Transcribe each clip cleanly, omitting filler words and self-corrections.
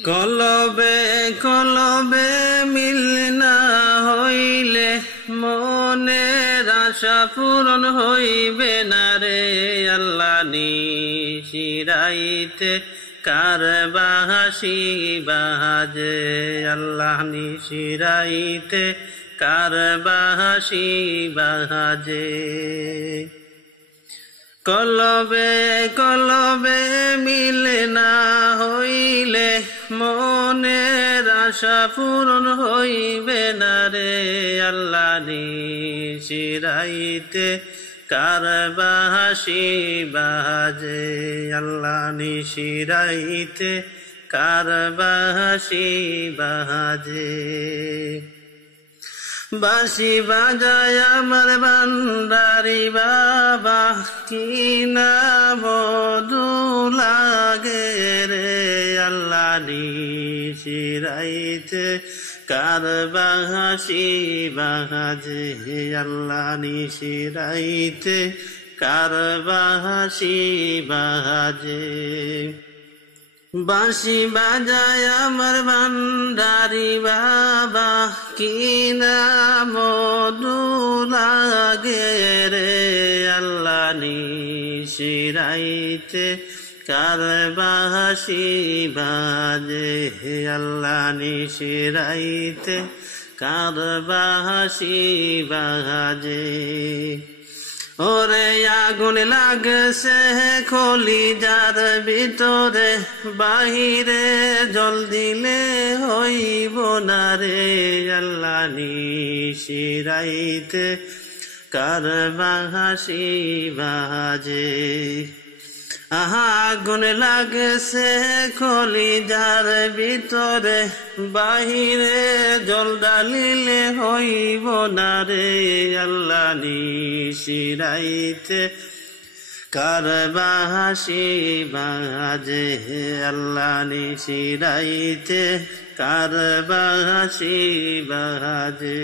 কলবে কলবে মিল না হইলে মনের আশা পূরণ হইবে না রে আল্লাহ নিশিরাইতে কার বাঁশি বাজে আল্লাহ নিশিরাইতে কার বাঁশি বাজে কলবে কলবে মিল না হইলে মনের আশা পূরণ হইবে না রে আল্লাহ নিশিরাইতে কার বাঁশি বাজে আল্লাহ নিশিরাইতে কার বাঁশি বাজে বাঁশি বাজায় আমার ভান্ডারি বাবা কি না মধু লাগে রে আল্লাহ নিশিরাইতে কার বাঁশি বাজে আল্লাহ নিশিরাইতে কার বাঁশি বাজে বাঁশি বাজায় আমার ভান্ডারি বাবা কি না মধু লাগে রে আল্লাহ নিশিরাইতে কার বাঁশি বাজে আল্লাহ নিশিরাইতে কার বাঁশি বাজে ওরে আগুন লাগছে কলিজার ভিতরে বাহিরে জল দিলে হইব না রে আল্লাহ নিশিরাইতে কার বাঁশি বাজে আগুন লাগছে কলিজার ভিতরে বাহিরে জল ডালিলে হইব না রে আল্লাহ নিশিরাইতে কার বাঁশি বাজে আল্লাহ নিশিরাইতে কার বাঁশি বাজে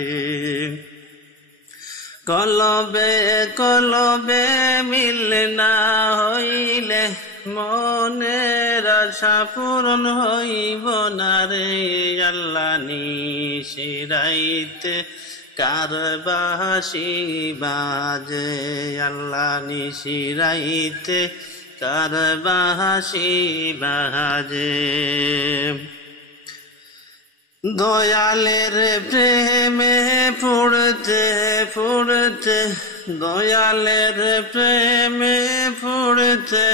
কলবে কলবে মিল না হইলে মনের আশা পূরণ হইব না রে আল্লাহ নিশিরাইতে কার বাঁশি বাজে আল্লাহ নিশিরাইতে কার বাঁশি বাজে দয়ালের প্রেমে পড়তে পড়তে দয়ালের প্রেমে পড়তে